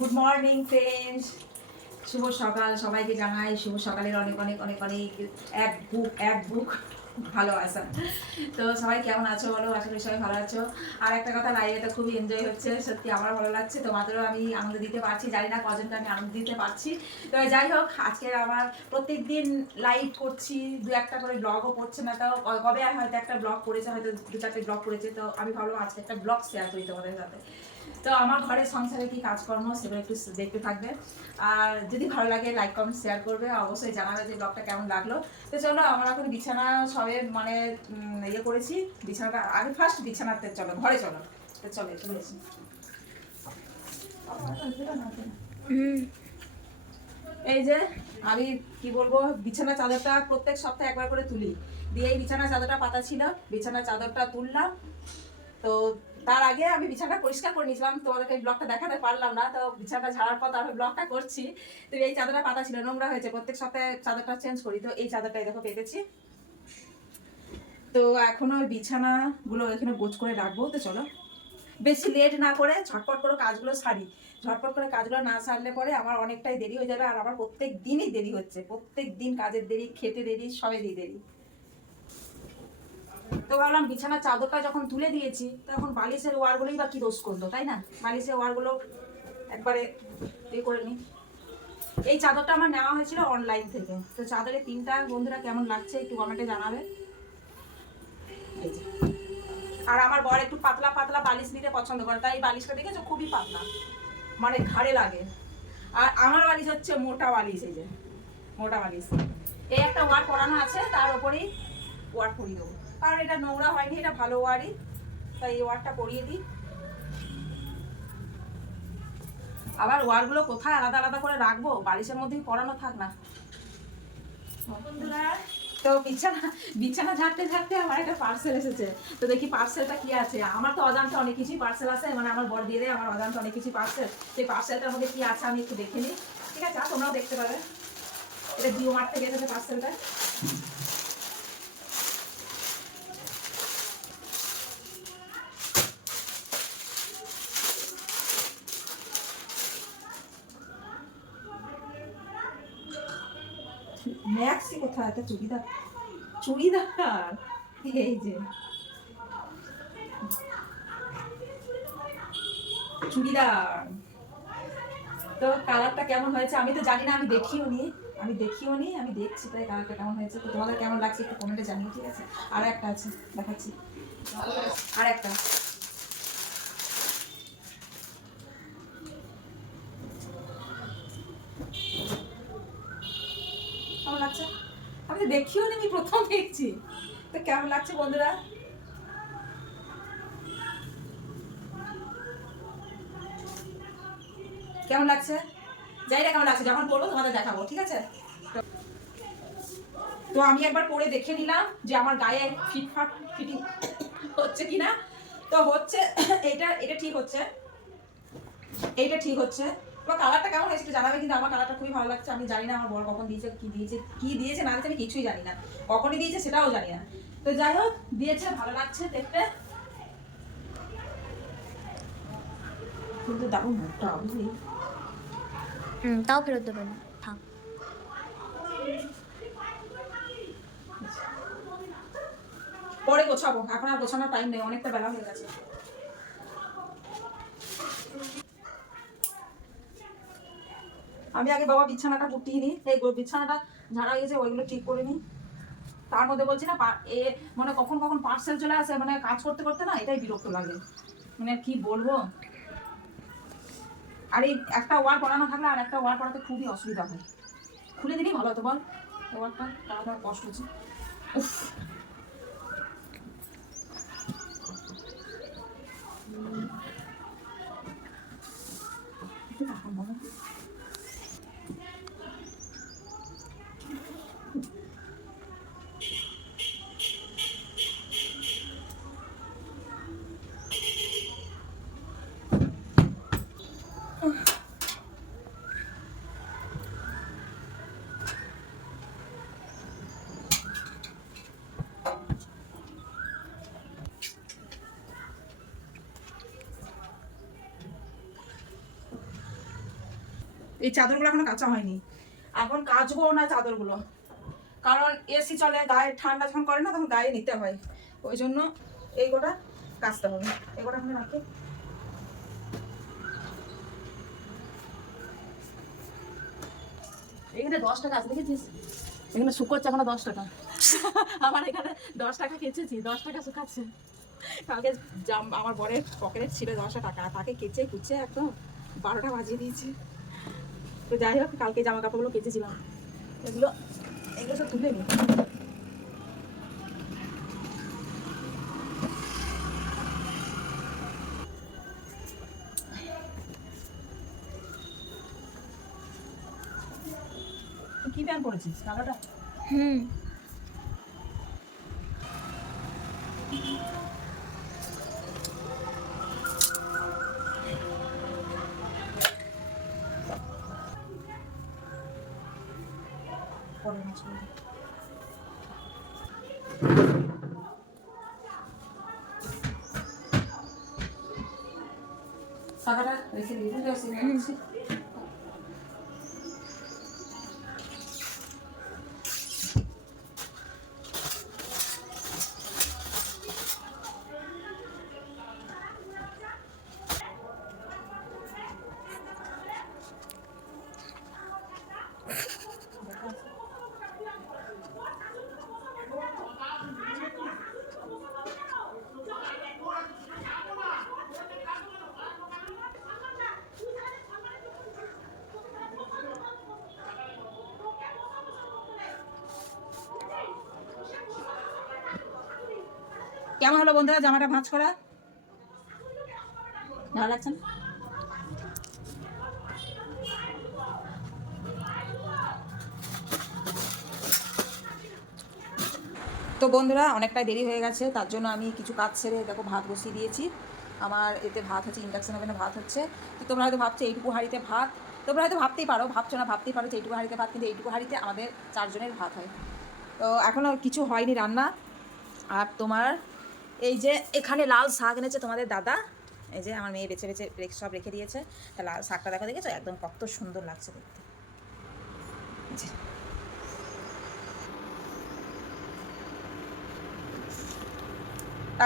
Good morning friends, শুভ সকাল সবাইকে জানাই। শুভ সকালের অনেক অনেক অনেক অনেক এক বুক ভালোবাসা। তো সবাই কেমন আছো বলো? আশা করি সবাই ভালো আছো। আর একটা কথা, লাইভে তো খুবই এনজয় হচ্ছে, সত্যি আমার ভালো লাগছে। তোমাদেরও আমি আনন্দ দিতে পারছি, জানি না কজনকে আমি আনন্দ দিতে পারছি। তো যাই হোক, আজকে আমার প্রত্যেক দিন লাইভ করছি, দু একটা করে ব্লগও করছে না, তাও কবে আর হয়তো একটা ব্লগ করেছে, হয়তো দু চারটে ব্লগ করেছে। তো আমি ভাবলাম আজকে একটা ব্লগ শেয়ার করি তোমাদের সাথে। তো আমার ঘরের সংসারে কি কাজকর্ম সেগুলো একটু দেখতে থাকবে। আর যদি ভালো লাগে লাইক কমেন্ট শেয়ার করবে, অবশ্যই জানাবে যে ব্লগটা কেমন লাগলো। তো চলো, আমরা এখন বিছানা সবে মানে ইয়ে করেছি। বিছানাটা আগে ফার্স্ট বিছানাতে চলো, ঘরে চলো। তো চলো চলে এসি। এই যে আমি কি বলবো, বিছানা চাদরটা প্রত্যেক সপ্তাহে একবার করে তুলি, দিয়ে এই বিছানা চাদরটা পাতা ছিল, বিছানা চাদরটা তুললাম। তো তার আগে আমি বিছানাটা পরিষ্কার করে নিয়েছিলাম, তোমাদেরকে এই ব্লগটা দেখাতে পারলাম না। তো বিছানাটা ঝাড়ার পর তারপর ব্লগটা করছি। তো এই চাদরটা পাতা ছিল, নোংরা হয়েছে, প্রত্যেক সপ্তাহে চাদরটা চেঞ্জ করি। তো এই চাদরটাই দেখো পেতেছি। তো এখনো বিছানাগুলো এখানে গোছ করে রাখবো। তো চলো, বেশি লেট না করে ঝটপট করে কাজগুলো সারি। ঝটপট করে কাজগুলো না সারলে পরে আমার অনেকটাই দেরি হয়ে যাবে। আর আমার প্রত্যেক দিনই দেরি হচ্ছে, প্রত্যেক দিন কাজের দেরি, খেতে দেরি, সবেরই দেরি। তো ভাবলাম বিছানার চাদরটা যখন তুলে দিয়েছি, তখন বালিশের ওয়ারগুলোই বা কি দোষ করলো, তাই না? বালিশের ওয়ারগুলো একবারে ইয়ে করে নিই। এই চাদরটা আমার নেওয়া হয়েছিল অনলাইন থেকে। তো চাদরের তিনটা বন্ধুরা কেমন লাগছে একটু কমেন্টে জানাবে। এই যে, আর আমার বর একটু পাতলা পাতলা বালিশ নিতে পছন্দ করে, তাই এই বালিশটা দেখেছো খুবই পাতলা, মানে ঘাড়ে লাগে। আর আমার বালিশ হচ্ছে মোটা বালিশ, এই যে মোটা বালিশ। এই একটা ওয়ার পরানো আছে, তার উপরেই ওয়ার পরিয়ে দেবো। কারণ এটা নোংরা হয়নি, এটা ভালো ওয়ারই, তাই এই ওয়ারটা পরিয়ে দিই। আবার ওয়ারগুলো কোথায় আলাদা আলাদা করে রাখবো, বালিশের মধ্যেই পরানো থাক না। তো বিছানা বিছানা ঝাড়তে ঝাড়তে আমার একটা পার্সেল এসেছে। তো দেখি পার্সেলটা কি আছে। আমার তো অজান্তে অনেক কিছুই পার্সেল আছে, মানে আমার বর দিয়ে দেয় আমার অজান্তে অনেক কিছুই পার্সেল। সেই পার্সেলটার মধ্যে কি আছে আমি একটু দেখে নিই, ঠিক আছে? তোমরাও দেখতে পাবে। এটা জিও মার্ট থেকে এসেছে পার্সেলটা। ম্যাক্সি কোথায়? একটা চুড়িদার, চুড়িদার এই যে চুড়িদার। তো কালারটা কেমন হয়েছে আমি তো জানি না, আমি দেখিও নি, আমি দেখছি তাই কালারটা কেমন হয়েছে। তো তোমাদের কেমন লাগছে একটু কমেন্টে জানিও, ঠিক আছে? আর একটা আছে, দেখাচ্ছি। আর একটা কেমন লাগছে? আমি তো দেখিও নি, আমি প্রথম দেখছি। তো কেমন লাগছে বন্ধুরা? কেমন লাগছে? জানি না কেমন লাগছে, যখন পরবো তোমাদের দেখাবো, ঠিক আছে? তো আমি একবার পরে দেখে নিলাম যে আমার গায়ে ফিটফাট ফিটিং হচ্ছে কিনা। তো হচ্ছে, এটা এটা ঠিক হচ্ছে, এইটা ঠিক হচ্ছে। তোমার কালারটা কেমন হয়েছে একটু জানাবে, কিন্তু আমার কালারটা খুবই ভালো লাগছে। আমি জানি না আমার বর কখন দিয়েছে, কি দিয়েছে না দিয়েছে আমি কিছুই জানি না, কখনই দিয়েছে সেটাও জানি না। তো যাই হোক, দিয়েছে, ভালো লাগছে দেখতে। কিন্তু দারুণ মোটা, বুঝলি? তাও ফেরত দেবেন, থাক। পরে গোছাবো, এখন আর গোছানোর টাইম নেই, অনেকটা বেলা হয়ে গেছে। আমি আগে বাবা বিছানাটা গুটিয়ে নিই, এই বিছানাটা ঝাড়া গেছে, ওইগুলো ঠিক করে নিই। তার মধ্যে বলছি না, মানে কখন কখন পার্সেল চলে আসে, মানে কাজ করতে করতে না এটাই বিরক্ত লাগে, মানে কি বলবো। আর এই একটা ওয়ার পড়ানো থাকলে আর একটা ওয়ার পড়াতে খুবই অসুবিধা হয়। খুলে দিলেই ভালো হতো বল, ওয়ারটা পড়াতে কষ্ট হচ্ছে। উফ, একটু টাকা বলো। এই চাদরগুলো এখনো কাঁচা হয়নি, এখন কাচবো না চাদরগুলো, কারণ এসি চলে, গায়ে ঠান্ডা যখন করে না তখন গায়ে নিতে হয়, ওই জন্য এই গোটা কাচতে হবে। এই গোটা এখানে রাখি। এখানে 10 টাকা আছে দেখেছিস, এখানে শুকোচ্ছে এখনো 10 টাকা। আমার এখানে 10 টাকা কেচেছি, 10 টাকা শুকাচ্ছে। কালকে আমার বরের পকেটে ছিল 10 টাকা, তাকে কেচে কুচে একদম 12টা বাজিয়ে দিয়েছে। তো যাই হোক, কালকে জামা কাপড়গুলো কেচেছিলাম, এগুলো এগুলো সব তুলে নি। কি প্যান্ট পরেছিস কালোটা? হুম। পরে মাছ করবো। টাকাটা রেখে দিই, বুঝতে পারছি। কেমন হলো বন্ধুরা জামাটা ভাঁজ করা? ভালো লাগছে না? তো বন্ধুরা অনেকটাই দেরি হয়ে গেছে, তার জন্য আমি কিছু কাজ ছেড়ে দেখো ভাত বসিয়ে দিয়েছি। আমার এতে ভাত হচ্ছে, ইন্ডাকশন ওভেনে ভাত হচ্ছে। তো তোমরা হয়তো ভাবছো এইটুকু হাঁড়িতে ভাত, তোমরা হয়তো ভাবতেই পারো, ভাবছো না, ভাবতেই পারো যে এইটুকু হাঁড়িতে ভাত, কিন্তু এইটুকু হাঁড়িতে আমাদের 4 জনের ভাত হয়। তো এখনও কিছু হয়নি রান্না। আর তোমার এই যে এখানে লাল শাক এনেছে তোমাদের দাদা, এই যে আমার মেয়ে বেছে বেছে সব রেখে দিয়েছে। তা লাল শাকটা দেখো, দেখেছো একদম কত সুন্দর লাগছে দেখতে।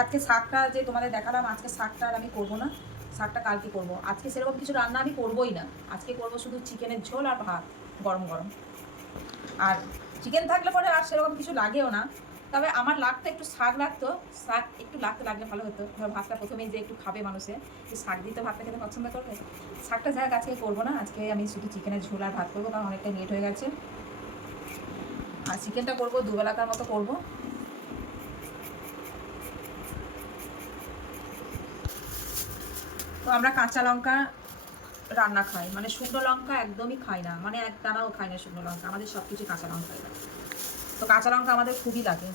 আজকে শাকটা যে তোমাদের দেখালাম, আজকে শাকটা আর আমি করবো না, শাকটা কালকে করব। আজকে সেরকম কিছু রান্না আমি করবোই না, আজকে করবো শুধু চিকেনের ঝোল আর ভাত গরম গরম। আর চিকেন থাকলে পরে আর সেরকম কিছু লাগেও না, তবে আমার লাগতো একটু শাক লাগতো, শাক একটু লাগলে ভালো হতো। ধর ভাতটা প্রথমেই যে একটু খাবে মানুষে, যে শাক দিয়ে তো ভাতটা খেতে পছন্দ করবে। শাকটা যাই হোক আজকে করবো না, আজকে আমি শুধু চিকেনের ঝোল আর ভাত করবো, কারণ অনেকটা লেট হয়ে গেছে। আর চিকেনটা করবো দুবেলাকার মতো করবো। তো আমরা কাঁচা লঙ্কা রান্না খাই, মানে শুকনো লঙ্কা একদমই খাই না, মানে এক দানাও খাই না শুকনো লঙ্কা, আমাদের সব কিছু কাঁচা লঙ্কাই লাগে। তো কাঁচা লঙ্কা আমাদের খুবই লাগে।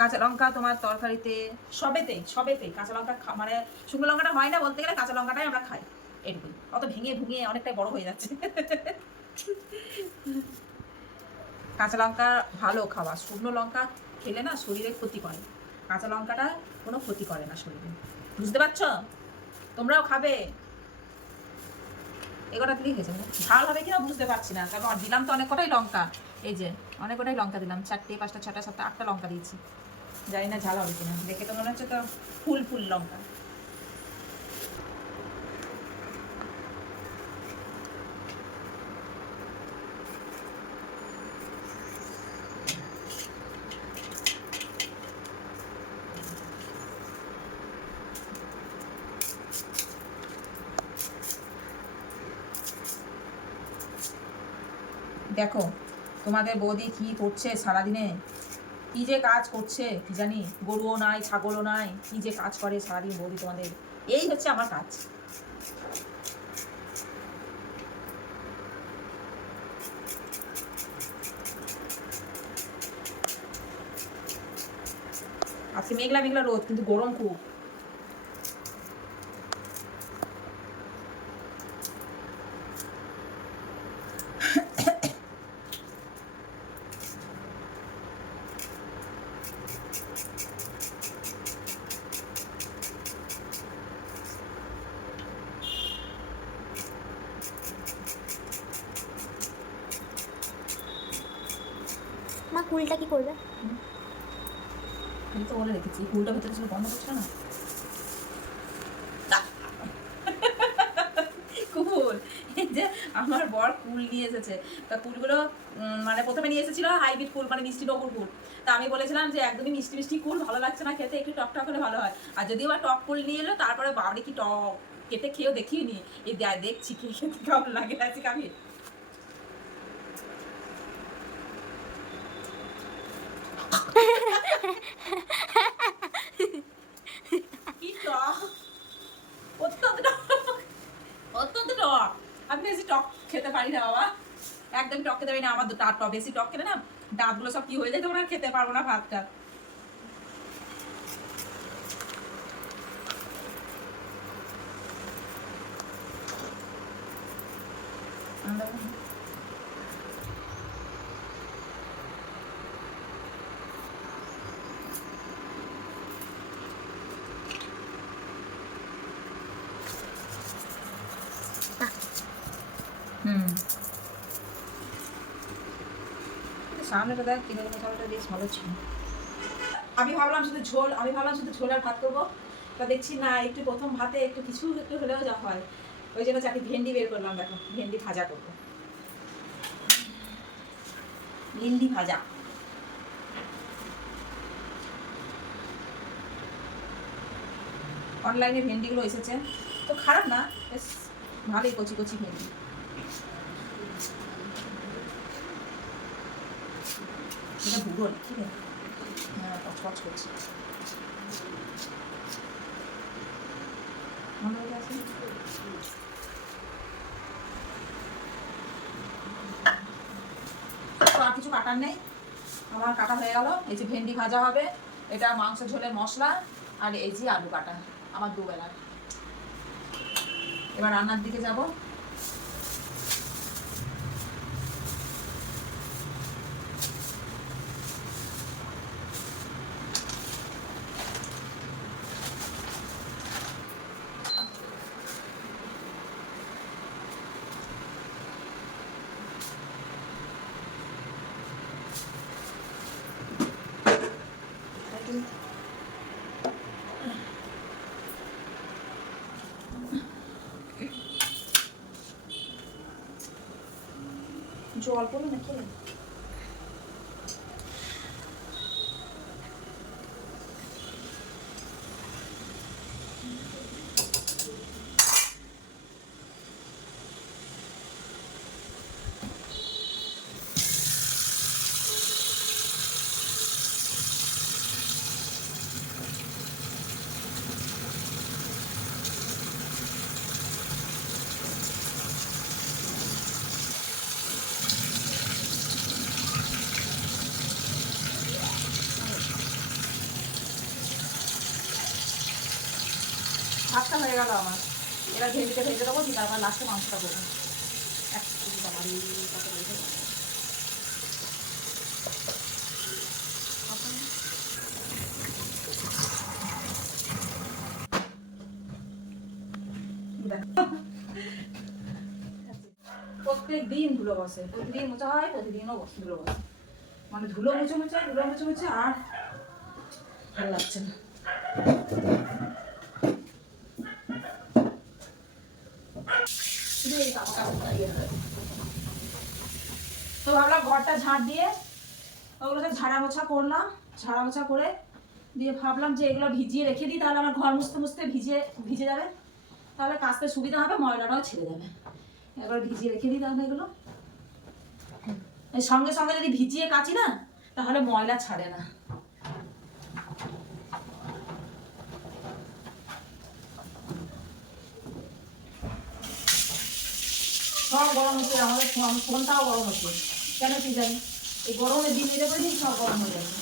কাঁচা লঙ্কা তোমার তরকারিতে সবেতেই কাঁচা লঙ্কা মানে শুকনো লঙ্কাটা হয় না বলতে গেলে, কাঁচা লঙ্কাটাই আমরা খাই। এটুকুই, অত ভেঙে ভুঙে অনেকটাই বড় হয়ে যাচ্ছে। কাঁচা লঙ্কা ভালো খাওয়া, শুকনো লঙ্কা খেলে না শরীরে ক্ষতি করে, কাঁচা লঙ্কাটা কোনো ক্ষতি করে না শরীরে, বুঝতে পারছো? তোমরাও খাবে। এগোটা দিলেই হয়েছে, ঝাল হবে কিনা বুঝতে পারছি না, কারণ দিলাম তো অনেক কটাই লঙ্কা, এই যে অনেক কটাই লঙ্কা দিলাম, 4টে 5টা 6টা 7টা 8টা লঙ্কা দিয়েছি, জানি না ঝাল হবে কিনা, দেখে তো মনে হচ্ছে তো ফুল ফুল লঙ্কা। দেখো তোমাদের বৌদি কি করছে সারাদিনে, কি যে কাজ করছে কি জানি, গরুও নাই ছাগলও নাই, কি যে কাজ করে সারাদিন বৌদি তোমাদের। এই হচ্ছে আমার কাজ। আজকে মেঘলা মেঘলা রোদ, কিন্তু গরম খুব। ফুলটা কি করবে? আমি তো বলে রেখেছি ফুলটা ভেতরে ছিল বন্ধ করছিল না কুল। এই যে আমার বর কুল নিয়ে এসেছে, তা কুলগুলো মানে প্রথমে নিয়ে এসেছিল হাইব্রিড কুল, মানে মিষ্টি টকুর কুল। তা আমি বলেছিলাম যে একদমই মিষ্টি মিষ্টি কুল ভালো লাগছে না খেতে, একটু টক টক হলে ভালো হয়। আর যদিও বা টক কুল নিয়ে এলো, তারপরে বাবরে কি টক, কেটে খেয়েও দেখিয়ে নি। এই দেখছি খেয়ে খেতে কেমন লাগে আজকে আমি। কি টক, অত্যন্ত টক, অত্যন্ত টক। আমি বেশি টক খেতে পারি না বাবা, একদম টক খেতে পারি না। আমার দাঁত টক, বেশি টক খেলে না দাঁতগুলো সব কি হয়ে যায়, তখন আর খেতে পারবো না ভাতটা। হুম, সামনেটা দেখ কিনে মশলাটা বেশ ভালো ছিল। আমি ভাবলাম শুধু ঝোল, ঝোল আর ভাত করবো। তা দেখছি না, একটু প্রথম ভাতে একটু কিছু একটু হলেও যা হয়। ওই জন্য চারটি ভেন্ডি বের করলাম, দেখো ভেন্ডি ভাজা করবো, ভেন্ডি ভাজা। অনলাইনে ভেন্ডিগুলো এসেছে, তো খারাপ না, বেশ ভালোই কচি কচি ভেন্ডি। এটা ভুগোল, ঠিক আছে, হ্যাঁ পচপচ করছে। ভালো হয়ে গেছে। তো আর কিছু কাটার নেই, আমার কাটা হয়ে গেল। এই যে ভেন্ডি ভাজা হবে, এটা মাংস ঝোলের মশলা, আর এই যে আলু কাটা আমার দুবেলার। এবার রান্নার দিকে যাব। জল পড়লো নাকি? ভাতটা হয়ে গেল আমার, এবার ভেন্ডিটা ভেজে দেবো, দিয়ে তারপর লাস্টে মাংসটা করবো। এক কেজি বাবারি কত বেড়ে গেল। প্রত্যেক দিন ধুলো বসে, প্রতিদিন মোচা হয়, প্রতিদিনও ধুলো বসে, মানে ধুলো মুছে মুছে আর ভালো লাগছে না। তো ভাবলাম ঘরটা ঝাড় দিয়ে ওগুলো ঝাড়া মোছা করলাম, ঝাড়া মোছা করে দিয়ে ভাবলাম যে এগুলো ভিজিয়ে রেখে দিই, তাহলে আমার ঘর মুছতে মুছতে ভিজে যাবে, তাহলে কাচতে সুবিধা হবে, ময়লাটাও ছেড়ে যাবে। একবার ভিজিয়ে রেখে দিই তাহলে এগুলো, সঙ্গে সঙ্গে যদি ভিজিয়ে কাচি না তাহলে ময়লা ছাড়ে না। সব গরম হচ্ছে, আমাদের ফোনটাও গরম হচ্ছে, কেন কি জানি এই গরমের দিন এলে করে সব গরম হয়ে যাচ্ছে।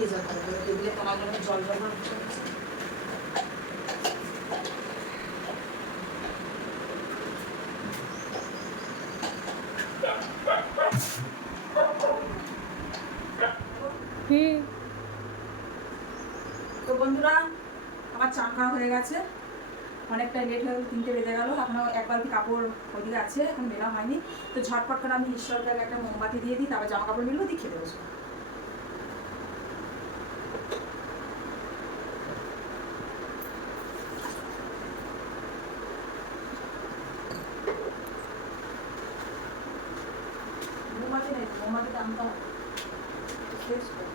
শুকিয়ে যাবে টেবিলে তোমার জন্য জল জল করে বসে আছে। হুম। তো বন্ধুরা আমার চা খাওয়া হয়ে গেছে, অনেকটা লেট হয়ে গেল, 3টে বেজে গেল, এখনো এক বালতি কাপড় ওদিকে আছে, এখন মেলা হয়নি। তো ঝটপট করে আমি ঈশ্বরকে আগে একটা মোমবাতি দিয়ে দিই, তারপর জামা কাপড় মিলবো, দিয়ে খেতে বসবো। মোমবাতি নেই, মোমবাতি আনতে হবে শেষ করে।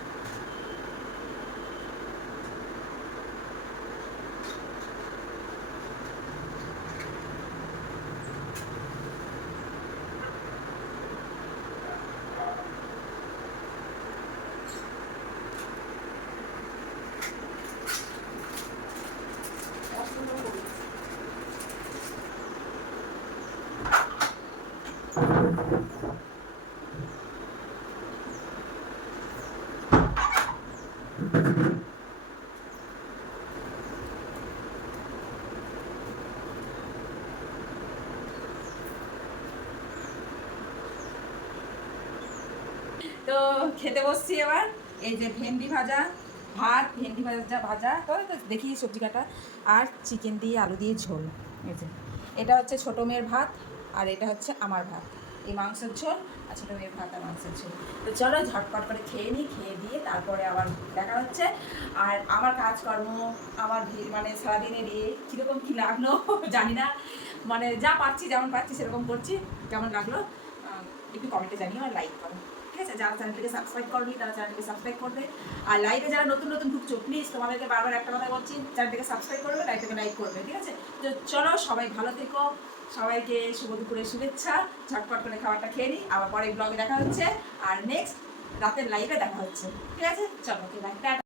তো খেতে বসছি এবার। এই যে ভেন্ডি ভাজা, ভাত, ভেন্ডি ভাজা ভাজা তো দেখি সবজি কাটা, আর চিকেন দিয়ে আলু দিয়ে ঝোল। এই যে এটা হচ্ছে ছোটো মেয়ের ভাত, আর এটা হচ্ছে আমার ভাত, এই মাংসের ঝোল, আর ছোটো মেয়ের ভাত আর মাংসের ঝোল। তো চলো ঝটপট করে খেয়ে নিই, খেয়ে দিয়ে তারপরে আবার দেখা হচ্ছে। আর আমার কাজকর্ম, আমার মানে সারাদিনের কীরকম কী লাগলো জানি না, মানে যা পাচ্ছি যেমন পাচ্ছি সেরকম করছি। কেমন লাগলো একটু কমেন্টে জানিও, আর লাইক করো, ঠিক আছে? যারা চ্যানেলটিকে সাবস্ক্রাইব করবি তারা চ্যানেলটিকে সাবস্ক্রাইব করবে, আর লাইভে যারা নতুন নতুন ঢুকছো প্লিজ তোমাদেরকে বারবার একটা কথা বলছি, চ্যানেলটিকে সাবস্ক্রাইব করবে, লাইভটাকে লাইক করবে, ঠিক আছে? তো চলো সবাই ভালো থেকো, সবাইকে শুভ দুপুরের শুভেচ্ছা। ঝটপট করে খাবারটা খেয়ে নিই, আবার পরে ব্লগে দেখা হচ্ছে, আর নেক্সট রাতের লাইভে দেখা হচ্ছে, ঠিক আছে? চলো, ওকে, বাই।